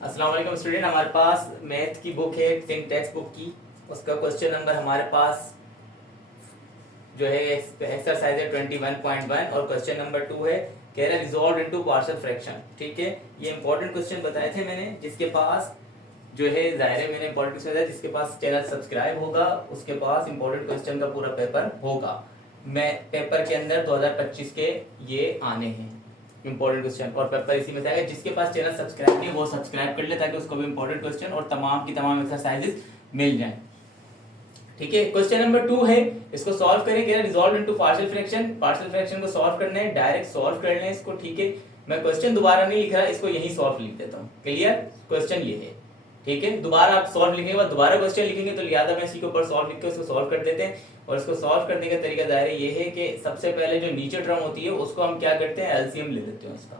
अस्सलाम वालेकुम स्टूडेंट, हमारे पास मैथ की बुक है थिंक टेक्स्ट बुक की। उसका क्वेश्चन नंबर हमारे पास जो है एक्सरसाइज है 21.1 और क्वेश्चन नंबर 2 है। कह रहा है रिजॉल्व इनटू पार्शियल फ्रैक्शन। ठीक है, ये इंपॉर्टेंट क्वेश्चन बताए थे मैंने। जिसके पास जो है ज़ाहिर है मैंने इंपॉर्टेंट क्वेश्चन बताया, जिसके पास चैनल सब्सक्राइब होगा उसके पास इंपॉर्टेंट क्वेश्चन का पूरा पेपर होगा। मैं पेपर के अंदर 2025 के ये आने हैं इंपॉर्टेंट क्वेश्चन, और पेपर इसी में से आएगा। जिसके पास चैनल सब्सक्राइब नहीं वो सब्सक्राइब कर ले ताकि उसको भी इंपॉर्टेंट क्वेश्चन और तमाम की तमाम एक्सरसाइजेस मिल जाएं। ठीक है, क्वेश्चन नंबर 2 है, इसको सॉल्व करें। Resolve into partial fraction. Partial fraction को सॉल्व करना है, डायरेक्ट सॉल्व कर लें इसको। ठीक है, मैं क्वेश्चन दोबारा नहीं लिख रहा, इसको यही सॉल्व लिख देता हूँ। क्लियर, क्वेश्चन ये है। ठीक है, दोबारा आप सॉल्व लिखने के बाद दोबारा क्वेश्चन लिखेंगे तो लिहाजा मैं इसी के ऊपर सॉल्व लिख के उसको सॉल्व कर देते हैं। और इसको सॉल्व करने का तरीका दायरा ये है कि सबसे पहले जो नीचे टर्म होती है उसको हम क्या करते हैं, एलसीएम ले लेते हैं उसका।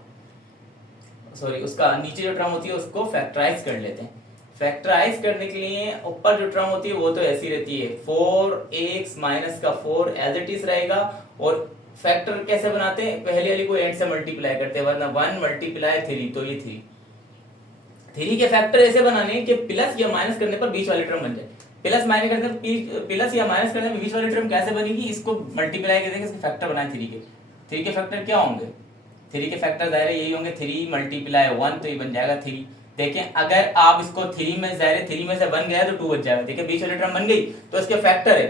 सॉरी, उसका नीचे जो टर्म होती है उसको फैक्टराइज कर लेते हैं। फैक्टराइज करने के लिए ऊपर जो टर्म होती है वो तो ऐसी रहती है, 4x माइनस का 4 एज इट इज रहेगा। और फैक्टर कैसे बनाते हैं, पहले वाली को एंड से मल्टीप्लाई करते हैं, वरना 1 मल्टीप्लाई 3 तो ये 3 के फैक्टर ऐसे बनाने कि प्लस या माइनस करने पर बीच वाली टर्म बन जाए। प्लस माइनस करने प्लस या माइनस करने में बीच वाली टर्म कैसे बनेगी, इसको मल्टीप्लाई कर देंगे, इसके फैक्टर बनाए 3 के फैक्टर क्या होंगे, 3 के फैक्टर दायरे यही होंगे, 3 मल्टीप्लाई 1 तो ये बन जाएगा 3। देखें अगर आप इसको 3 में दायरे 3 में से बन गया तो 2 बच जाएगा। देखिए बीच वाली टर्म बन गई तो इसके फैक्टर है।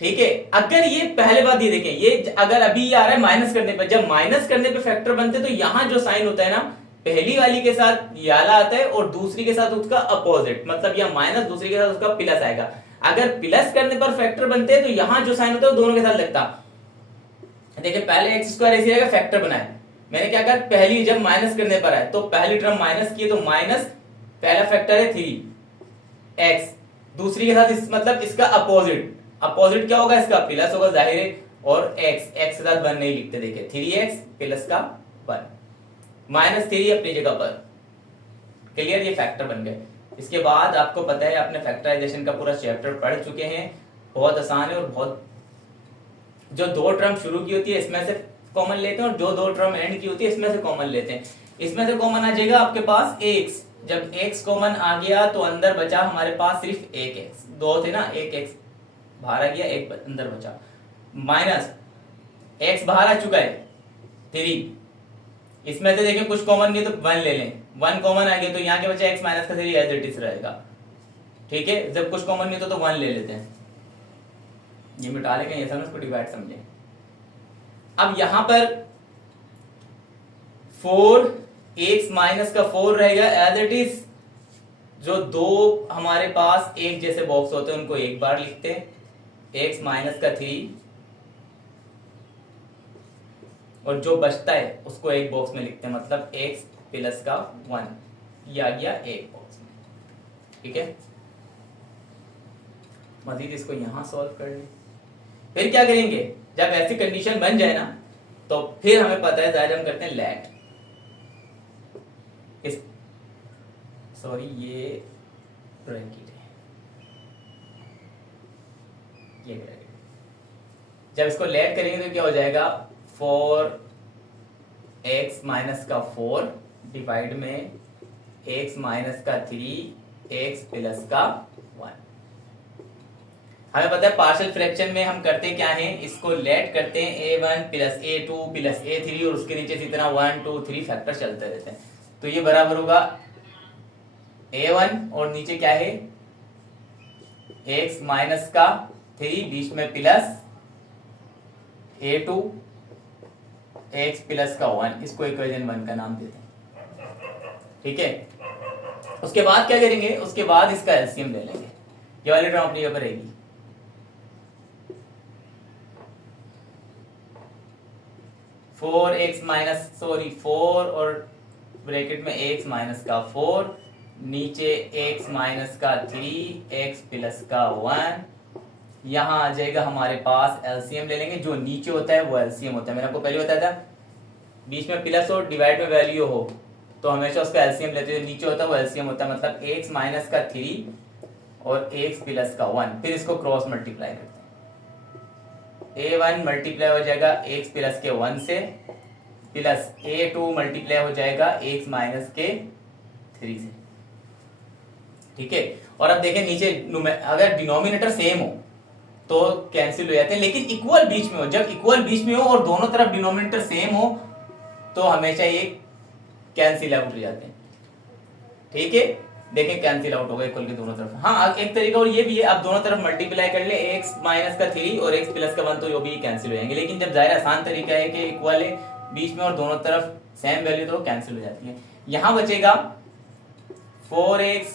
ठीक है, अगर ये पहले बात ये देखें, ये अगर अभी ये आ रहा है माइनस करने पर, जब माइनस करने पे फैक्टर बनते तो यहां जो साइन होता है ना, पहली वाली के साथ याला आता है और दूसरी के साथ उसका अपोजिट, मतलब यह माइनस, दूसरी के साथ उसका प्लस आएगा। अगर प्लस करने पर फैक्टर बनते हैं तो यहां जो साइन होता है वो दोनों के साथ लगता। देखिए पहले एक्स स्क्वायर ऐसे रहेगा, फैक्टर बनाए, मैंने क्या कहा, पहली जब माइनस करने पर आए तो पहली टर्म माइनस की तो माइनस, पहला फैक्टर है 3x, दूसरी के साथ मतलब इसका अपोजिट, अपोजिट क्या होगा, इसका प्लस होगा जाहिर है। और x के साथ 1 नहीं लिखते, देखिए 3x प्लस का 1 माइनस 3 अपनी जगह पर। क्लियर, ये फैक्टर बन गए। इसके बाद आपको पता है आपने फैक्टराइजेशन का पूरा चैप्टर पढ़ चुके हैं, बहुत आसान है। और बहुत जो 2 टर्म शुरू की होती है इसमें से कॉमन लेते हैं और जो 2 टर्म एंड की होती है इसमें से कॉमन लेते हैं। इसमें से कॉमन आ जाएगा आपके पास x, जब x कॉमन आ गया तो अंदर बचा हमारे पास सिर्फ 1x, 2 थे ना, 1x बाहर आ गया, 1 अंदर बचा, माइनस x बाहर आ चुका है 3, इसमें से देखें कुछ कॉमन नहीं तो 1 ले लें, 1 कॉमन आ गया तो यहाँ के बचा x माइनस का 3 एज इट इज रहेगा। ठीक है, जब कुछ कॉमन नहीं तो 1 ले लेते हैं, ये मिटा लेंगे, ये समझ को डिवाइड समझे। अब यहां पर 4x माइनस का 4 रहेगा एज इट इज। जो 2 हमारे पास एक जैसे बॉक्स होते हैं उनको एक बार लिखते हैं, x माइनस का 3, और जो बचता है उसको एक बॉक्स में लिखते हैं, मतलब x प्लस का 1 ये आ गया एक बॉक्स में। ठीक है, मजीद इसको यहां सॉल्व कर लें। फिर क्या करेंगे, जब ऐसी कंडीशन बन जाए ना तो फिर हमें पता है जाहिर हम करते हैं लेट, इस सॉरी ये ब्रैकेट है, ये ब्रैकेट, जब इसको लेट करेंगे तो क्या हो जाएगा, 4x माइनस का 4 डिवाइड में x माइनस का 3 x प्लस का 1। हमें पता है पार्शियल फ्रैक्शन में हम करते क्या हैं, इसको लेट करते हैं a1 plus a2 plus a3 और उसके नीचे से इतना 1 2 3 फैक्टर चलते रहते हैं। तो ये बराबर होगा a1 और नीचे क्या है x माइनस का 3 बीच में प्लस a2 x प्लस का 1, इसको इक्वेशन 1 का नाम देते हैं। ठीक है, उसके बाद क्या करेंगे, उसके बाद इसका एलसीएम ले लेंगे, ये वाली टर्म अपनी जगह पर रहेगी। फोर एक्स माइनस सॉरी 4 और ब्रैकेट में x माइनस का 4, नीचे x माइनस का 3 x प्लस का 1, यहां आ जाएगा हमारे पास एलसीएम ले लेंगे। जो नीचे होता है वो एलसीएम होता है, मैंने आपको पहले बताया था, बीच में प्लस हो डिवाइड में वैल्यू हो तो हमेशा उसका एलसीएम लेते हैं, जो नीचे होता है वो एलसीएम होता है, मतलब x माइनस का 3 और x प्लस का 1, फिर इसको क्रॉस मल्टीप्लाई करते हैं, a1 मल्टीप्लाई हो जाएगा x प्लस के 1 से, प्लस a2 मल्टीप्लाई हो जाएगा x माइनस के 3 से। ठीक है, और अब देखें नीचे अगर डिनोमिनेटर सेम हो तो कैंसिल हो जाते हैं, लेकिन इक्वल बीच में हो, जब इक्वल बीच में हो और दोनों तरफ डिनोमिनेटर सेम हो तो हमेशा ये कैंसिल आउट हो जाते हैं। ठीक है, देखें कैंसिल आउट होगा इक्वल के दोनों तरफ। हाँ, एक तरीका और ये भी है, आप दोनों तरफ मल्टीप्लाई कर ले, x माइनस का 3 और x प्लस का 1, तो ये भी कैंसिल हो जाएंगे। लेकिन जब जाहिर आसान तरीका है कि इक्वल है बीच में और दोनों तरफ सेम वैल्यू, तो कैंसिल हो जाती है। यहां बचेगा 4x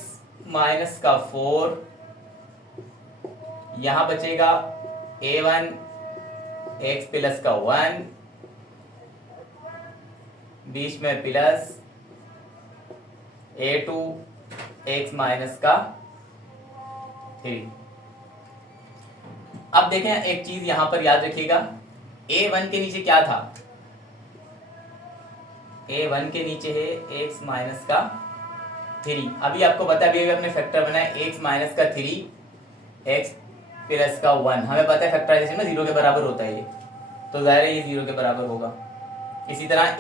माइनस का 4, यहां बचेगा a1 x प्लस का 1, बीच में प्लस a2 x माइनस का 3। अब देखें एक चीज यहां पर याद रखिएगा, a1 के नीचे क्या था, a1 के नीचे है x माइनस का 3। अभी आपको पता है, अभी अपने फैक्टर बनाया x माइनस का 3 x प्लस का 1, हमें पता है फैक्टराइजेशन में 0 के बराबर होता है ये, तो जाहिर है ये 0 के बराबर होगा। इसी तरह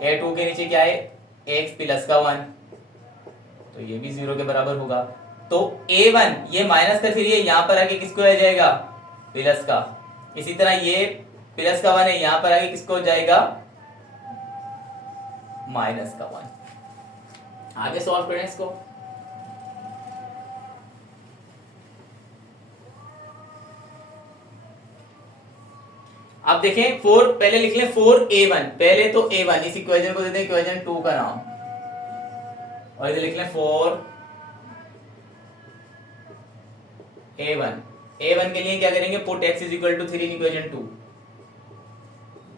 a2 के नीचे क्या है, x प्लस का 1, तो ये भी 0 के बराबर होगा। तो a1 ये माइनस का 3 है, यहां पर आके किसको आ जाएगा, प्लस का। इसी तरह ये प्लस का 1 है, यहां पर आके किसको हो जाएगा, माइनस का 1। आगे सॉल्व करें इसको। अब देखें 4 पहले लिख लें, 4a1, पहले तो a1, इस इक्वेशन को देते हैं इक्वेशन 2 का नाम, और इधर लिख लें 4a1 के लिए क्या करेंगे, put x is equal to 3 in equation 2,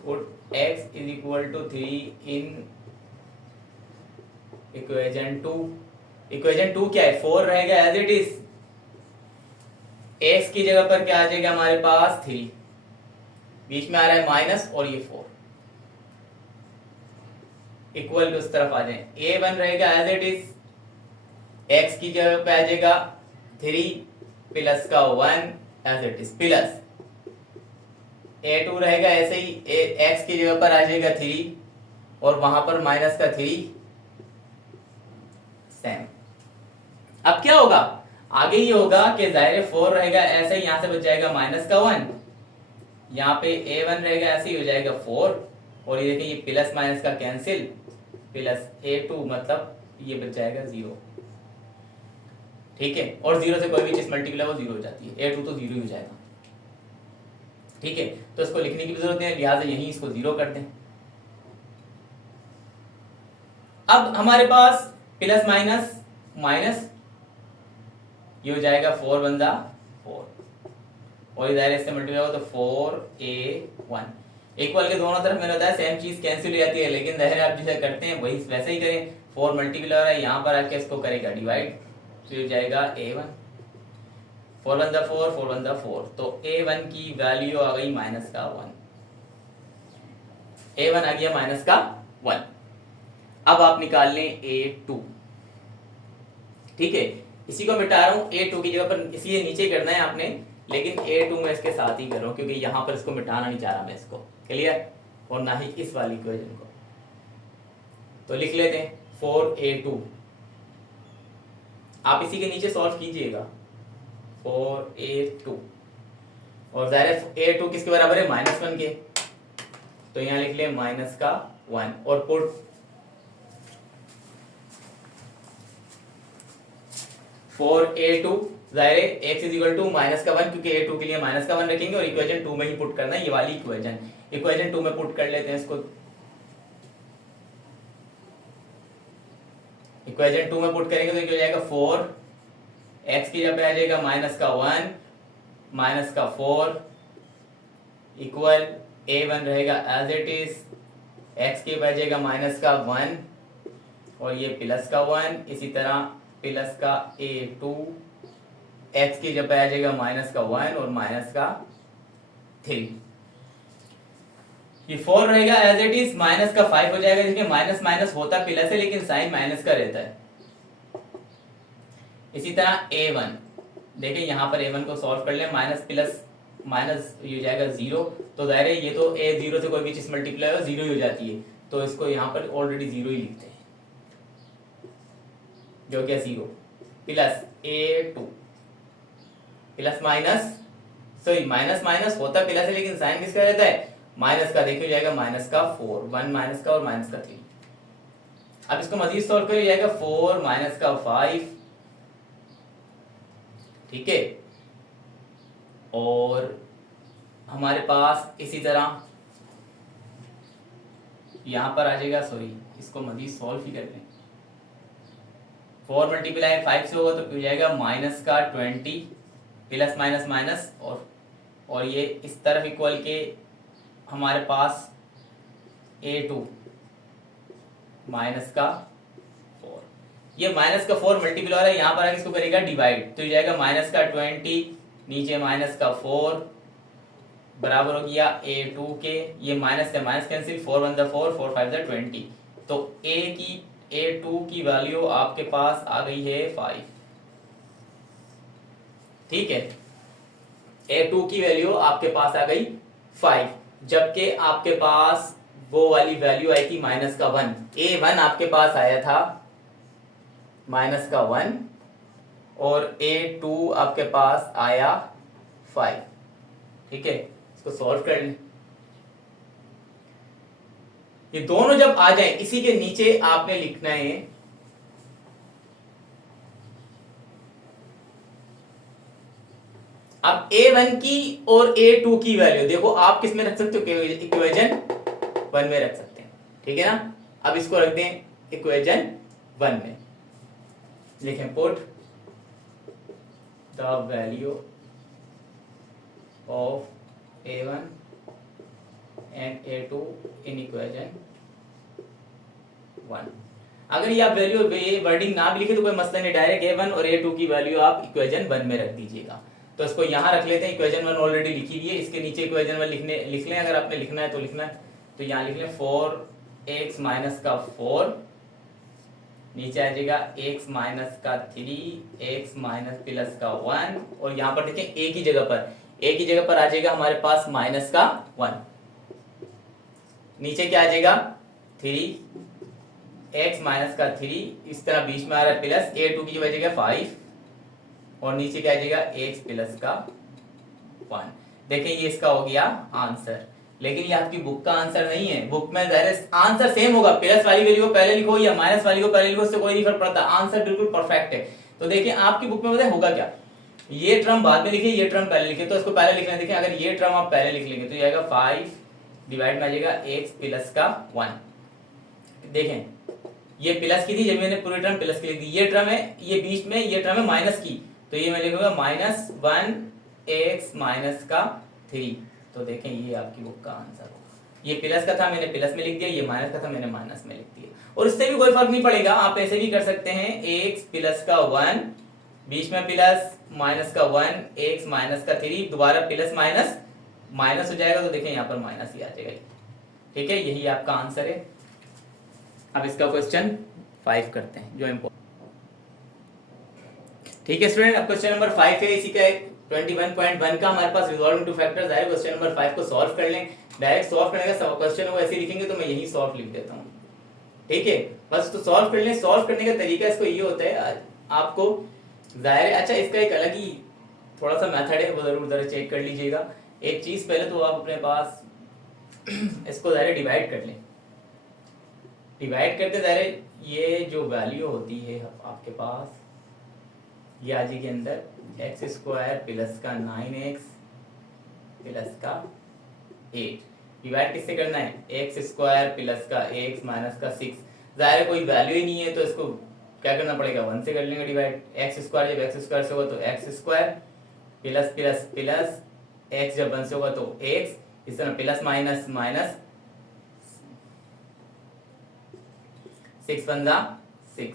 put x is equal to 3 in equation 2। Equation 2 क्या है, 4 रहेगा एज इट इज, x की जगह पर क्या आ जाएगा हमारे पास 3, बीच में आ रहा है माइनस और ये 4, इक्वल उस तरफ आ जाए। a1 रहेगा एज इट इज, x की जगह पे आ जाएगा 3 प्लस का 1 as it is, plus a2 रहेगा ऐसे ही, x की जगह पर आ जाएगा 3 और वहां पर माइनस का 3 सेम। अब क्या होगा, आगे ये होगा कि जाहिर 4 रहेगा ऐसे ही, यहां से बच जाएगा माइनस का 1, यहाँ पे a1 रहेगा ऐसे ही हो जाएगा 4, और ये देखिए ये प्लस माइनस का कैंसिल, प्लस a2 मतलब ये बच जाएगा 0। ठीक है, और 0 से कोई भी चीज मल्टीप्लाई वो 0 हो जाती है, a2 तो 0 ही हो जाएगा। ठीक है, तो इसको लिखने की भी जरूरत नहीं है, लिहाजा यहीं इसको 0 कर दें। अब हमारे पास प्लस माइनस माइनस, ये हो जाएगा 4 बंदा 4, और इधर इससे मल्टीप्लाई होगा तो 4a1, इक्वल के दोनों तरफ मैंने बताया सेम चीज कैंसिल हो जाती है, लेकिन जाहिर आप जिसे करते हैं वही वैसे ही करें। 4 मल्टीप्लाई हो रहा है, यहाँ पर आके इसको करेगा डिवाइड, तो हो जाएगा a1, 4 1 जा 4, 4 1 जा 4, तो a1 की वैल्यू आ गई माइनस का 1, a1 आ गया माइनस का 1। अब आप निकाल लें a2। ठीक है, इसी को मिटा रहा हूं, a2 की जगह पर इसलिए नीचे करना है आपने, लेकिन a2 में इसके साथ ही कर रहा हूं क्योंकि यहां पर इसको मिटाना नहीं चाह रहा मैं इसको, क्लियर, और ना ही इस वाली इक्वेशन को। तो लिख लेते हैं 4a2, आप इसी के नीचे सॉल्व कीजिएगा 4a2, और जाहिर a2 किसके बराबर है, -1 के, तो यहां लिख ले माइनस का 1, और पुट 4a2, जाहिर है x is equal to minus का 1, क्योंकि a2 के लिए माइनस का 1 रखेंगे और इक्वेशन 2 में ही पुट करना है, ये वाली इक्वेशन 2 में पुट कर लेते हैं इसको। इक्वेशन 2 में पुट करेंगे तो क्या हो जाएगा 4, x की जगह पे आ जाएगा माइनस का 1 माइनस का 4 इक्वल a1 रहेगा एज इट इज, x की आ जाएगा माइनस का 1 और ये प्लस का 1, इसी तरह प्लस का a2, x की जगह आ जाएगा माइनस का 1 और माइनस का 3, ये 4 रहेगा एज इट इज, माइनस का 5 हो जाएगा, देखिए माइनस माइनस होता प्लस है लेकिन साइन माइनस का रहता है। इसी तरह a1, देखिए यहां पर a1 को सॉल्व कर ले, माइनस प्लस माइनस ये हो जाएगा 0, तो जाहिर है ये तो a0 से कोई भी चीज मल्टीप्लाई हो 0 ही हो जाती है, तो इसको यहां पर ऑलरेडी 0 ही लिखते हैं। जो कि 0 plus A2 plus minus, sorry minus minus होता प्लस है लेकिन साइन किसका रहता है, माइनस का। देखिए जाएगा माइनस का 4, 1 माइनस का और माइनस का 3। अब इसको मजीद सॉल्व करिए, जाएगा 4 माइनस का 5, ठीक है। और हमारे पास इसी तरह यहां पर आ जाएगा, सॉरी इसको मजीद सॉल्व ही कर लें। 4 मल्टीप्लाई 5 से होगा तो हो जाएगा माइनस का 20 प्लस माइनस माइनस, और ये इस तरफ इक्वल के हमारे पास A2 माइनस का 4, ये माइनस का 4 मल्टीप्लाई हो रहा है, यहाँ पर आगे इसको करेगा डिवाइड तो हो जाएगा माइनस का 20 नीचे माइनस का 4 बराबर हो गया A2 के, ये माइनस से माइनस कैंसिल, 4 1 4 4 5 20। तो A2 की वैल्यू आपके पास आ गई है 5, ठीक है। A2 की वैल्यू आपके पास आ गई 5, जबकि आपके पास वो वाली वैल्यू आई थी माइनस का 1। A1 आपके पास आया था माइनस का 1 और A2 आपके पास आया 5, ठीक है। इसको सॉल्व कर लें। ये दोनों जब आ जाए, इसी के नीचे आपने लिखना है अब A1 की और A2 की वैल्यू देखो आप किस में रख सकते हो, इक्वेशन 1 में रख सकते हैं, ठीक है ना। अब इसको रख दें इक्वेशन 1 में, लिखें put the value of A1 and A2 in equation 1। अगर ये आप वैल्यू वर्डिंग ना भी लिखे तो कोई मसला नहीं, डायरेक्ट A1 और A2 की वैल्यू आप इक्वेशन 1 में रख दीजिएगा। तो इसको यहां रख लेते हैं, इक्वेशन 1 ऑलरेडी लिखी हुई है, इसके नीचे इक्वेशन 1 लिख लें, अगर आपने लिखना है तो लिखना है। तो यहां लिख लें 4x माइनस का 4, नीचे आ जाएगा x माइनस का 3, x माइनस प्लस का 1, और यहां पर देखें a की जगह पर आ जाएगा हमारे पास माइनस का 1, नीचे क्या आ जाएगा 3x माइनस का 3, इस तरह बीच में आ रहा है प्लस A2 की वजह 5, और नीचे क्या आ जाएगा x प्लस का 1। देखें ये इसका हो गया आंसर, लेकिन ये आपकी बुक का आंसर नहीं है। बुक में डायरेक्ट आंसर सेम होगा, प्लस वाली वैल्यू को पहले लिखो या माइनस वाली को पहले लिखो, उससे कोई नहीं फर्क पड़ता, आंसर बिल्कुल परफेक्ट है। तो देखिए आपकी बुक में बताए होगा क्या, ये टर्म बाद में लिखिए, ये टर्म पहले लिखिए, तो इसको पहले लिखना है। देखिए अगर ये टर्म आप पहले लिख लेंगे तो जाएगा 5 डिवाइड में आ जाएगा x प्लस का 1। देखें ये प्लस की थी, जब मैंने पूरी टर्म प्लस की लिख दी, ये टर्म है ये बीच में, ये टर्म है माइनस की, तो ये मैं लिखूंगा माइनस 1x माइनस का 3। तो देखें ये आपकी बुक का आंसर होगा। ये प्लस का था मैंने प्लस में लिख दिया, ये माइनस का था मैंने माइनस में लिख दिया, और इससे भी कोई फर्क नहीं पड़ेगा, आप ऐसे भी कर सकते हैं x प्लस का 1 बीच में प्लस माइनस का 1 x माइनस का 3, दोबारा प्लस माइनस माइनस हो जाएगा, तो देखें यहाँ पर माइनस ही आ जाएगा, ठीक है। यही आपका आंसर है। अब इसका क्वेश्चन 5 करते हैं जो इम्पोर्टेंट, ठीक है स्टूडेंट। अब क्वेश्चन नंबर 5 है, इसी का 21.1 का हमारे पास रिजॉल्विंग टू फैक्टर्स है। क्वेश्चन नंबर 5 को सॉल्व कर लें, डायरेक्ट सॉल्व करने का क्वेश्चन को ऐसे लिखेंगे तो मैं यही सॉल्व लिख देता हूँ, ठीक है। बस तो सॉल्व कर लें। सॉल्व करने का तरीका इसको ये होता है, आपको जाहिर है, अच्छा इसका एक अलग ही थोड़ा सा मेथड है, वो जरूर जरा चेक कर लीजिएगा। एक चीज पहले तो आप अपने पास इसको जाहिर डिवाइड कर लें, डिवाइड करते जाहिर ये जो वैल्यू होती है आपके पास ये आ जाएगी अंदर एक्स स्क्वायर प्लस का 9x प्लस का 8। डिवाइड किससे करना है, एक्स स्क्वायर प्लस का x माइनस का 6। जाहिर कोई वैल्यू ही नहीं है तो इसको क्या करना पड़ेगा, 1 से कर लेंगे डिवाइड। एक्स स्क्वायर जब एक्स स्क्वायर से होगा तो x square plus plus plus x जब 1 से होगा तो x, इस तरह प्लस माइनस माइनस 6 1 6।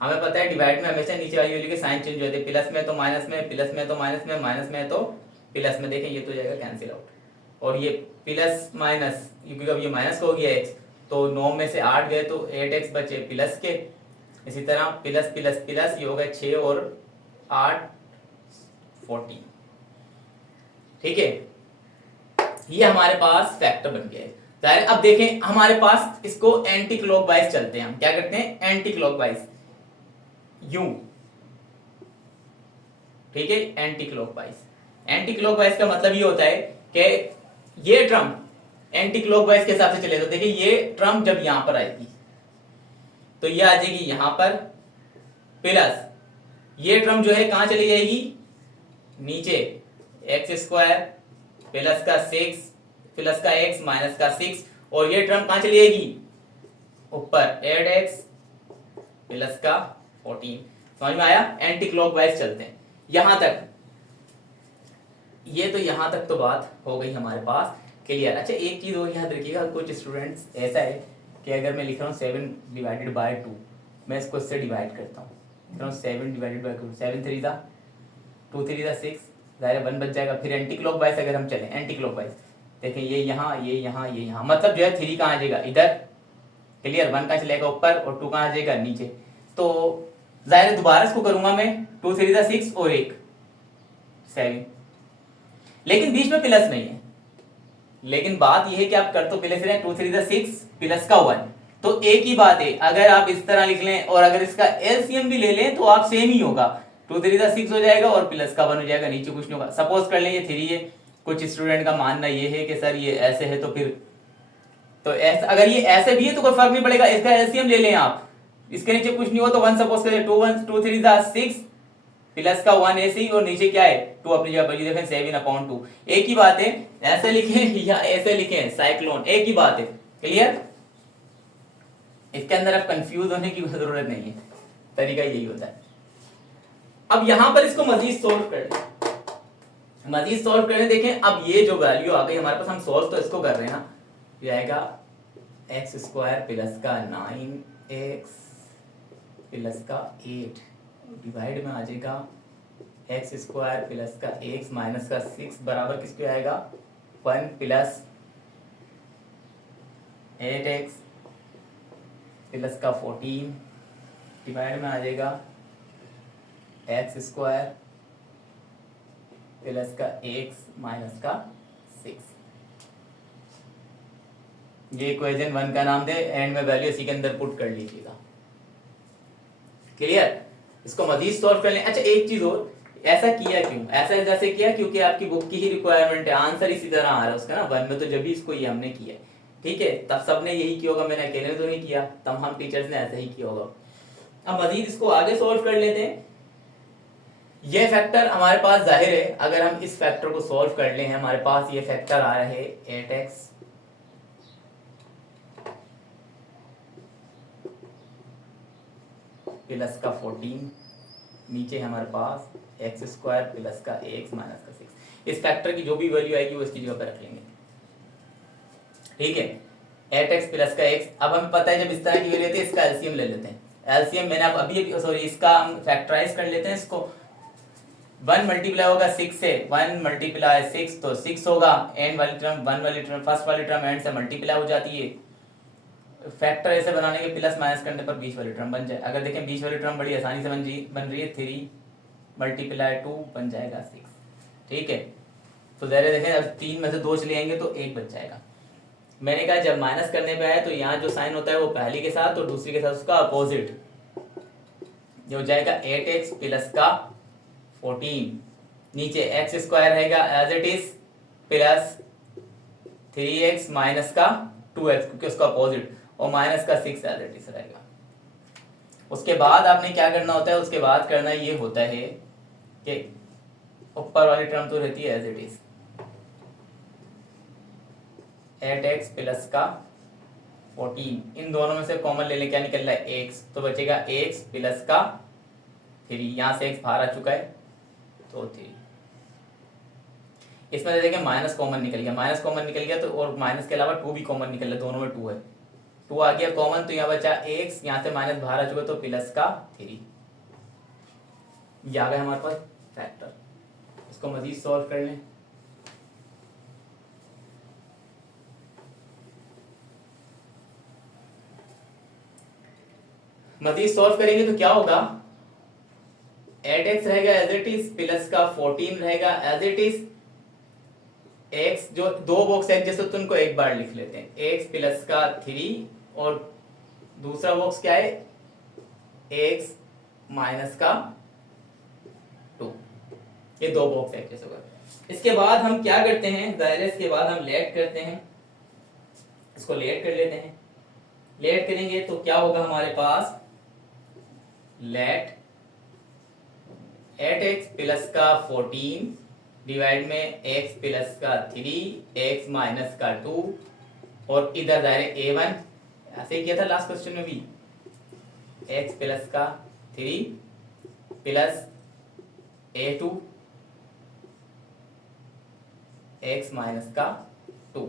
हमें पता है डिवाइड में हमेशा नीचे वाली वैल्यू के साइन चेंज होते हैं, प्लस में तो माइनस में, प्लस में तो माइनस में, माइनस में तो प्लस में। देखें ये तो जाएगा कैंसिल आउट, और ये प्लस माइनस क्योंकि अब ये माइनस हो गया x, तो 9 में से 8 गए तो 8x बचे प्लस के। इसी तरह प्लस प्लस प्लस ये हो गए 6 और 8 14, ठीक है। ये हमारे पास फैक्टर बन गया है। जाहिर अब देखें हमारे पास इसको एंटी क्लॉकवाइज चलते हैं, हम क्या करते हैं एंटी क्लॉकवाइज। यूं, ठीक है, एंटी क्लॉकवाइज। एंटी क्लॉकवाइज का मतलब ये होता है कि ये ट्रम एंटी क्लॉकवाइज के हिसाब से चले, तो देखिए ये ट्रम जब यहां पर आएगी तो ये आ जाएगी यहां पर, प्लस ये ट्रम जो है कहां चली जाएगी, नीचे, एक्स स्क्वायर प्लस का 6 प्लस का x माइनस का 6, और ये टर्म कहां चली जाएगी, ऊपर 8x प्लस का 14। समझ में आया? एंटी क्लॉकवाइज चलते हैं यहां तक। ये तो यहां तक तो बात हो गई हमारे पास क्लियर। अच्छा एक चीज और याद रखिएगा, कुछ स्टूडेंट्स ऐसा है कि अगर मैं लिख रहा हूँ 7 डिवाइडेड बाय 2, मैं इसको इससे डिवाइड करता हूँ, लिख रहा हूँ 7 डिवाइडेड बाय 2, 7 3 दा 2 3 दा 6, ज़ाहिर 1 बच जाएगा। फिर एंटी क्लॉकवाइज अगर हम चलें, एंटी क्लॉकवाइज देखें, ये यहाँ ये यहाँ ये यहाँ, मतलब जो है 3 कहाँ आ जाएगा इधर, क्लियर, 1 कहाँ चलेगा ऊपर और 2 कहाँ आ जाएगा नीचे। तो ज़ाहिर दोबारा इसको करूंगा मैं, 2 3 दा 6 और 1 7, लेकिन बीच में प्लस नहीं है। लेकिन बात यह है कि आप कर तो प्लस रहे हैं, 2 3 दा 6 प्लस का 1, तो एक ही बात है। अगर आप इस तरह लिख लें और अगर इसका एलसीएम भी ले लें तो आप सेम ही होगा, 2 3 दा 6 हो जाएगा और प्लस का 1 हो जाएगा, नीचे कुछ नहीं होगा। सपोज कर लें ये 3 है, कुछ स्टूडेंट का मानना ये है कि सर ये ऐसे है, तो फिर तो ऐसा, अगर ये ऐसे भी है तो कोई फर्क नहीं पड़ेगा, इसका एलसीएम ले लें आप, इसके नीचे कुछ नहीं हो तो 1 सपोज करें, 2 3 दा 6 प्लस का 1 ऐसे ही, और नीचे क्या है 2 अपनी जगह पर, ये देखें 7/2। एक ही बात है, ऐसे लिखें या ऐसे लिखें, साइक्लोन एक ही बात है, क्लियर। इसके अंदर अब कंफ्यूज होने की जरूरत नहीं है, तरीका यही होता है। अब यहां पर इसको मजीद सोल्व कर लें, मजीद सोल्व करें, देखें अब ये जो वैल्यू आ गई हमारे पास, हम सोल्व तो इसको कर रहे हैं ना, ये आएगा एक्स स्क्वायर प्लस का 9x प्लस का 8 डिवाइड में आ जाएगा एक्स स्क्वायर प्लस का x माइनस का 6 बराबर किसके आएगा 1 प्लस 8x प्लस का 14 डिवाइड में आ जाएगा एक्स स्क्वायर प्लस का x माइनस का 6। ये इक्वेशन 1 का नाम दे, एंड में वैल्यू इसी के अंदर पुट कर लीजिएगा, क्लियर। इसको मजीद सॉल्व कर लें। अच्छा एक चीज और, ऐसा किया क्यों, ऐसा जैसे किया क्योंकि आपकी बुक की ही रिक्वायरमेंट है, आंसर इसी तरह आ रहा है उसका ना, 1 में तो जब भी इसको ये हमने किया, ठीक है, तब सबने यही किया होगा, मैंने अकेले तो नहीं किया, तब हम टीचर्स ने ऐसा ही किया होगा। अब मजीद इसको आगे सॉल्व कर लेते हैं। ये फैक्टर हमारे पास जाहिर है, अगर हम इस फैक्टर को सॉल्व कर ले, हमारे पास ये फैक्टर आ रहा है 8x प्लस का 14, नीचे हमारे पास एक्स स्क्वायर प्लस का x माइनस का 6। इस फैक्टर की जो भी वैल्यू आएगी वो इसकी जगह पर रख लेंगे, ठीक है। 8x प्लस का x, अब हमें पता है जब इस तरह की वैल्यू आती है इसका एलसीएम ले लेते हैं। एलसीएम मैंने आप अभी सॉरी इसका हम फैक्टराइज कर लेते हैं इसको। 1 मल्टीप्लाई होगा 6 से, 1 मल्टीप्लाई 6 तो 6 होगा, एंड वाली टर्म 1 वाली टर्म फर्स्ट वाली टर्म एंड से मल्टीप्लाई हो जाती है। फैक्टर ऐसे बनाने के प्लस माइनस करने पर 20 वाली टर्म बन जाए। अगर देखें 20 वाली टर्म बड़ी आसानी से बन रही है, 3 मल्टीप्लाई 2 बन जाएगा 6, ठीक है। तो जरा देखें अब 3 में से 2 चले आएंगे तो 1 बच जाएगा। मैंने कहा जब माइनस करने पे आए तो यहाँ जो साइन होता है वो पहली के साथ और दूसरी के साथ उसका अपोजिट, ये हो जाएगा 8x प्लस का 14, नीचे एक्स स्क्वायर रहेगा as it is plus 3x minus का 2x क्योंकि उसका अपोजिट, और माइनस का 6 एज इट इज रहेगा। उसके बाद आपने क्या करना होता है, उसके बाद करना ये होता है कि ऊपर वाली टर्म तो रहती है as it is 8x plus का 14, इन दोनों में से कॉमन ले लें, क्या निकल रहा है x, तो बचेगा x प्लस का 3, यहां से x बाहर आ चुका है तो 3, इसमें से देखें माइनस कॉमन निकल गया, माइनस कॉमन निकल गया तो, और माइनस के अलावा 2 भी कॉमन निकल गया, दोनों में 2 है, 2 आ गया कॉमन, तो यहाँ बचा x, यहाँ से माइनस बाहर आ चुका तो प्लस का 3, ये आ गया हमारे पास फैक्टर। इसको मजीद सॉल्व कर लें। मजीद सॉल्व करेंगे तो क्या होगा, 8x रहेगा एज इट इज प्लस का 14 रहेगा एज इट इज, x जो 2 बॉक्स है जैसे तो उनको एक बार लिख लेते हैं, x प्लस का 3 और दूसरा बॉक्स क्या है x माइनस का 2, ये दो बॉक्स एक्सेस होगा। इसके बाद हम क्या करते हैं, जाहिर है इसके बाद हम लेट करते हैं, इसको लेट कर लेते हैं। लेट करेंगे तो क्या होगा हमारे पास, लेट एट एक्स प्लस का 14 डिवाइड में एक्स प्लस का 3 एक्स माइनस का 2 और इधर जाहिर a1 ऐसे ही किया था लास्ट क्वेश्चन में भी, एक्स प्लस का 3 प्लस a2 एक्स माइनस का 2।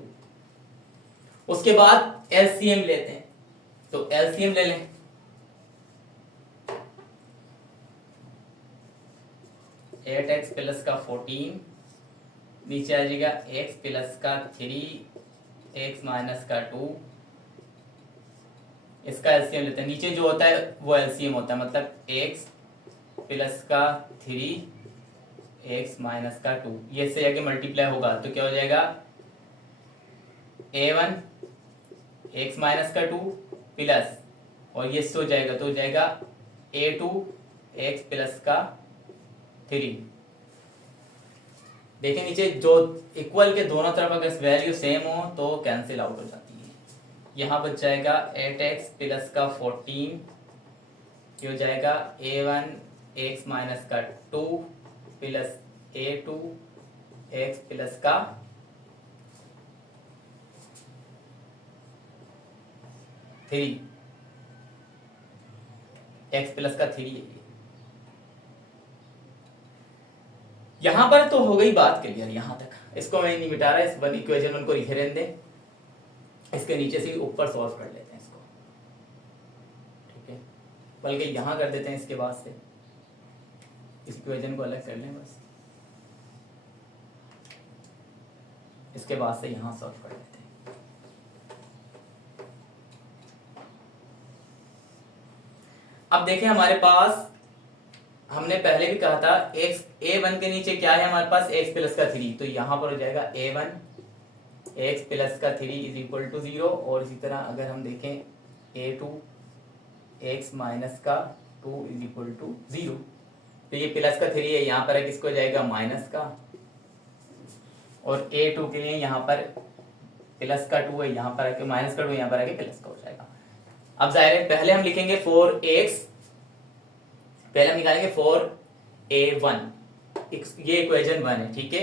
उसके बाद एलसीएम लेते हैं, तो एलसीएम ले लें। एट एक्स प्लस का 14 नीचे आ जाएगा एक्स प्लस का 3 एक्स माइनस का 2, इसका एलसीएम लेते हैं। नीचे जो होता है वो एलसीएम होता है, मतलब एक्स प्लस का 3 एक्स माइनस का 2, ये से आगे मल्टीप्लाई होगा तो क्या हो जाएगा, a1 एक्स माइनस का 2 प्लस, और ये से हो जाएगा तो हो जाएगा a2 एक्स प्लस का 3। देखिए नीचे जो इक्वल के दोनों तरफ अगर वैल्यू सेम हो तो कैंसिल आउट हो जाती है। यहाँ बच जाएगा 8x प्लस का 14, ये हो जाएगा a1 एक्स माइनस का 2 प्लस a2 एक्स प्लस का 3, एक्स प्लस का 3 है। यहां पर तो हो गई बात क्लियर, यहां तक इसको मैं नहीं मिटा रहा, इस वन इक्वेशन उनको लिखे रहने दें, इसके नीचे से ऊपर सॉल्व कर लेते हैं इसको, ठीक है, बल्कि यहां कर देते हैं, इसके बाद से इस इक्वेशन को अलग कर लें बस, इसके बाद से यहां सॉल्व कर लेते हैं। अब देखें हमारे पास, हमने पहले भी कहा था x a1 के नीचे क्या है हमारे पास, x प्लस का 3, तो यहां पर हो जाएगा a1 x प्लस का 3 इज इक्वल टू 0, और इसी तरह अगर हम देखें a2 x माइनस का 2 इज इक्वल टू 0, तो ये प्लस का 3 है, यहाँ पर किसको हो जाएगा माइनस का, और a2 के लिए यहाँ पर प्लस का 2 है, यहाँ पर आके माइनस का 2, यहाँ पर आके प्लस का हो जाएगा। अब जाहिर है पहले हम लिखेंगे 4x, पहले हम निकालेंगे 4a1, ये इक्वेशन 1 है, ठीक है,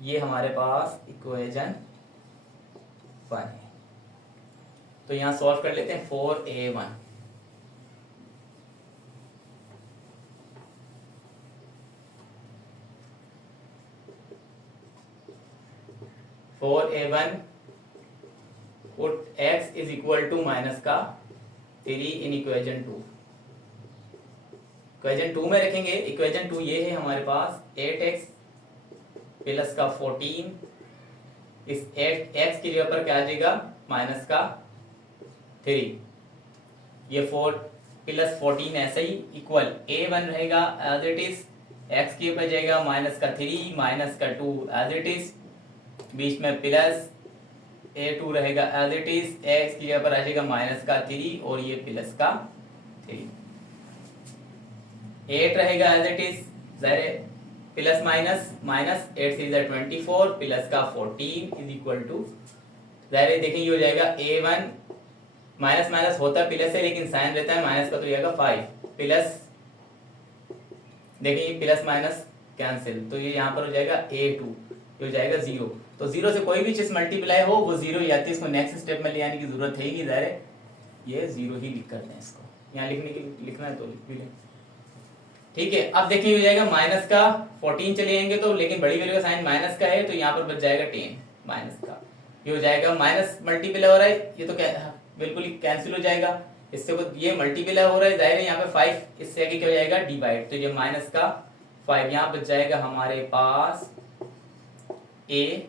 ये हमारे पास इक्वेशन 1 है, तो यहां सॉल्व कर लेते हैं 4a1। Put x is equal to minus का 3 इन इक्वेशन 2, इक्वेशन 2 में रखेंगे। इक्वेशन 2 ये है हमारे पास 8x प्लस का 14, इस 8x की जगह पर क्या आ जाएगा माइनस का 3, ये 4 प्लस 14 ऐसे ही इक्वल a1 रहेगा एज इट इज, x की ऊपर जाएगा माइनस का 3 माइनस का 2 एज इट इज, बीच में प्लस a2 रहेगा एज इट इज, x की जगह पर आ जाएगा माइनस का 3 और ये प्लस का 3, 8 रहेगा एज इट इज, जाहिर प्लस माइनस माइनस 8 से 24 प्लस का 14 इज इक्वल टू, जाहिर देखिए ये हो जाएगा a1, माइनस माइनस होता है प्लस है लेकिन साइन रहता है माइनस का, तो जाएगा 5 प्लस, देखिए प्लस माइनस कैंसिल, तो ये यहाँ पर हो जाएगा a2, ये हो जाएगा 0, तो 0 से कोई भी चीज मल्टीप्लाई हो वो 0 ही आती है, इसको नेक्स्ट स्टेप में ले आने की जरूरत है ही नहीं, जाहिर ये 0 ही लिख करते हैं, इसको यहाँ लिखना है तो लिख भी लें, ठीक है। अब देखिए हो जाएगा माइनस का 14 चले जाएंगे तो, लेकिन बड़ी वैल्यू का साइन माइनस का है तो यहाँ पर बच जाएगा 10 माइनस का, ये हो जाएगा माइनस मल्टीप्लाई हो रहा है, ये तो बिल्कुल ही कैंसिल हो जाएगा, इससे ये मल्टीप्लाई हो रहा है, जाहिर है यहाँ पे 5 इससे आगे क्या हो जाएगा डिवाइड, तो ये माइनस का 5 यहाँ बच जाएगा हमारे पास a1,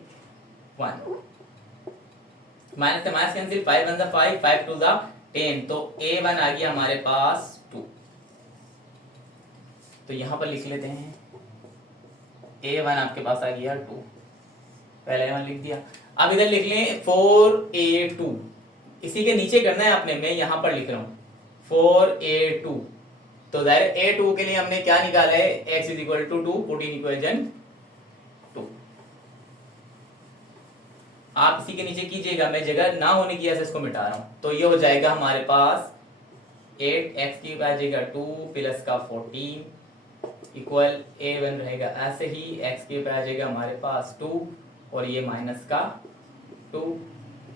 माइनस से माइनस कैंसिल, 5 1 जा 5, 5 2 जा 10, तो a1 आ गया हमारे पास 2, तो यहां पर लिख लेते हैं a1 आपके पास आ गया 2, पहले a1 लिख दिया। अब इधर लिख लें 4a2, इसी के नीचे करना है आपने, मैं यहां पर लिख रहा हूं 4a2 तो जाहिर A2 के लिए हमने क्या निकाला है, x is equal to 2, put in equation 2। आप इसी के नीचे कीजिएगा, मैं जगह ना होने की वजह से इसको मिटा रहा हूं। तो ये हो जाएगा हमारे पास 8x की आ जाएगा 2 प्लस का 14 इक्वल A1 रहेगा ऐसे ही, x के ऊपर आ जाएगा हमारे पास 2 और ये माइनस का 2,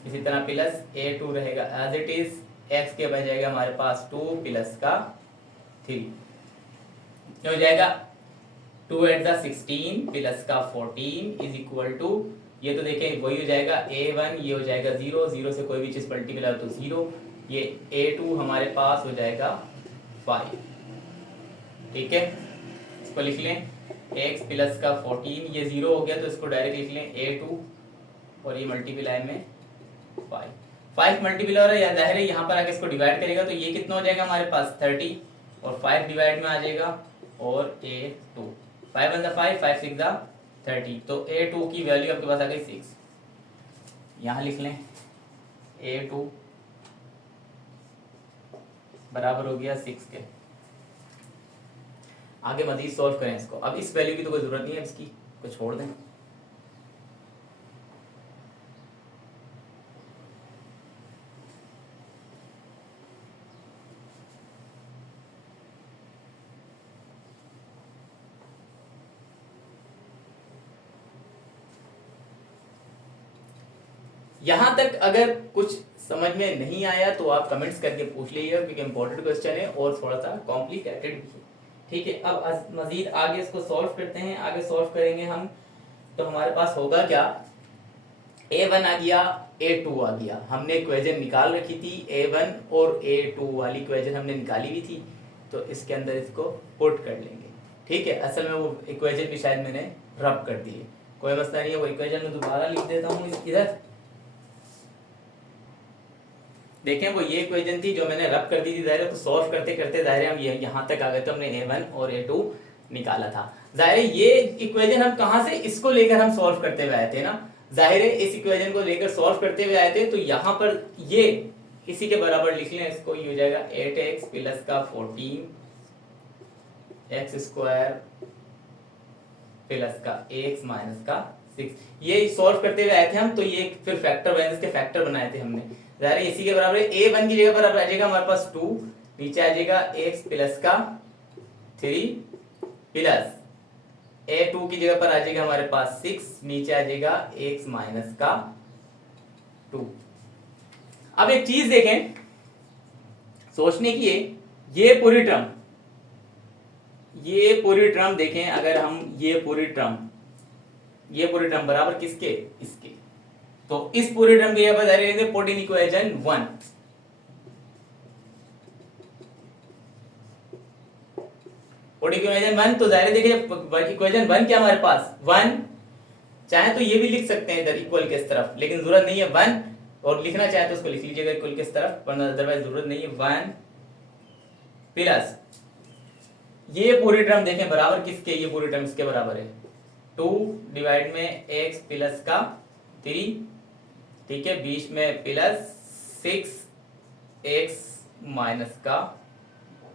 इसी तरह प्लस A2 रहेगा एज इट इज, x के ऊपर जाएगा हमारे पास 2 प्लस का 3, ये हो जाएगा 2 8 16 प्लस का 14 इज इक्वल टू, ये तो देखें वही हो जाएगा A1, ये हो जाएगा 0, 0 से कोई भी चीज मल्टीप्लाई हो तो 0, ये A2 हमारे पास हो जाएगा 5। ठीक है, इसको लिख लें x प्लस का 14, ये 0 हो गया तो इसको डायरेक्ट लिख लें A2 और ये मल्टीप्लाई में 5 मल्टीप्लाई हो रहा है, या जाहिर है यहाँ पर आके इसको डिवाइड करेगा तो ये कितना हो जाएगा हमारे पास 30 और 5 डिवाइड में आ जाएगा और A2, 5 1 5, 5 6 30, तो A2 की वैल्यू आपके पास आ गई 6। यहाँ लिख लें A2 बराबर हो गया 6 के। आगे मजीद सॉल्व करें इसको, अब इस वैल्यू की तो कोई जरूरत नहीं है, इसकी को छोड़ दें। यहां तक अगर कुछ समझ में नहीं आया तो आप कमेंट्स करके पूछ लीजिएगा, क्योंकि इंपॉर्टेंट क्वेश्चन है और थोड़ा सा कॉम्प्लिकेटेड भी है। ठीक है, अब मजीद आगे इसको सॉल्व करते हैं। आगे सॉल्व करेंगे हम तो हमारे पास होगा क्या, A1 आ गया, A2 आ गया, हमने इक्वेशन निकाल रखी थी A1 और A2 वाली इक्वेशन हमने निकाली हुई थी, तो इसके अंदर इसको पुट कर लेंगे। ठीक है, असल में वो इक्वेशन भी शायद मैंने रब कर दी है, कोई मसला नहीं है, वो इक्वेशन में दोबारा लिख देता हूँ इधर। देखें वो ये इक्वेशन थी जो मैंने रब कर दी थी, जाहिर तो सॉल्व करते करते जाहिर हम ये यहाँ तक आ गए, तो हमने A1 और A2 निकाला था। जाहिर ये इक्वेशन हम कहाँ से इसको लेकर हम सॉल्व करते हुए आए थे ना, जाहिर है इस इक्वेशन को लेकर सॉल्व करते हुए आए थे, तो यहाँ पर ये इसी के बराबर लिख लें इसको, ये हो जाएगा 8x प्लस का 14 x स्क्वायर प्लस का x माइनस का 6, ये सॉल्व करते हुए आए थे हम, तो ये फिर फैक्टर इसके फैक्टर बनाए थे हमने। जाहिर है इसी के बराबर है, A1 की जगह पर अब आ जाएगा हमारे पास 2, नीचे आ जाएगा x प्लस का 3 प्लस A2 की जगह पर आ जाएगा हमारे पास 6, नीचे आ जाएगा x माइनस का 2। अब एक चीज देखें सोचने की है, ये पूरी टर्म देखें, अगर हम ये पूरी टर्म बराबर किसके, इसके, तो इस पूरी टर्म की जगह पर put in equation 1, put equation 1, तो जाहिर देखिए इक्वेशन 1 क्या हमारे पास 1, चाहे तो ये भी लिख सकते हैं इधर इक्वल के इस तरफ, लेकिन जरूरत नहीं है 1, और लिखना चाहे तो उसको लिख लीजिएगा इक्वल के इस तरफ, वरना अदरवाइज जरूरत नहीं है। 1 प्लस ये पूरी टर्म देखें बराबर किसके, ये पूरी टर्म इसके बराबर है 2 डिवाइड में x प्लस का 3, ठीक है, बीच में प्लस 6x माइनस का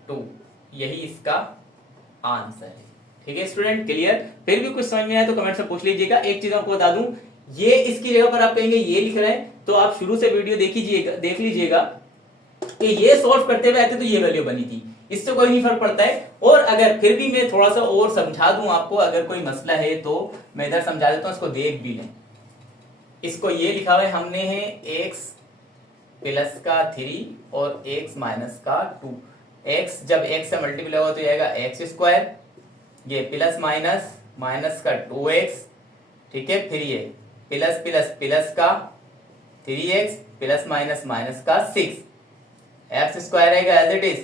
2, यही इसका आंसर है। ठीक है स्टूडेंट, क्लियर? फिर भी कुछ समझ में आया तो कमेंट में पूछ लीजिएगा। एक चीज आपको बता दूं, ये इसकी जगह पर आप कहेंगे ये लिख रहे हैं, तो आप शुरू से वीडियो देख लीजिएगा कि ये सॉल्व करते हुए आते तो ये वैल्यू बनी थी, इससे कोई नहीं फर्क पड़ता है। और अगर फिर भी मैं थोड़ा सा और समझा दूं आपको, अगर कोई मसला है तो मैं इधर समझा देता हूं, इसको देख भी लें। इसको ये लिखा हुआ है हमने है x प्लस का 3 और x माइनस का 2, x जब x से मल्टीप्लाई होगा तो जाएगा x स्क्वायर, ये प्लस माइनस माइनस का 2x, ठीक है, फिर ये प्लस प्लस प्लस का 3x प्लस माइनस माइनस का 6, x स्क्वायर रहेगा एज इट इज,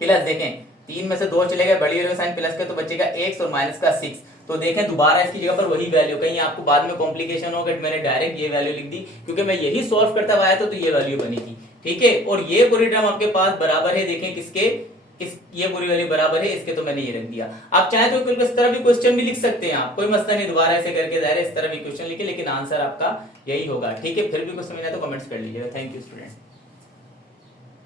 प्लस देखें 3 में से 2 चले गए, बड़ी वाले साइन प्लस का तो बचेगा x और माइनस का 6, तो देखें दोबारा इसकी जगह पर वही वैल्यू, कहीं आपको बाद में कॉम्प्लिकेशन हो गया, मैंने डायरेक्ट ये वैल्यू लिख दी क्योंकि मैं यही सॉल्व करता हुआ आया तो ये वैल्यू बनी थी। ठीक है, और ये पूरी टर्म आपके पास बराबर है, देखें किसके, इस ये पूरी वैल्यू बराबर है इसके, तो मैंने ये रख दिया। आप चाहे तो इस तरह भी क्वेश्चन भी लिख सकते हैं आप, कोई मसला नहीं, दोबारा ऐसे करके दायरे इस तरह भी क्वेश्चन लिखे, लेकिन आंसर आपका यही होगा। ठीक है, फिर भी कुछ समझना है तो कमेंट्स कर लीजिएगा। Thank you student.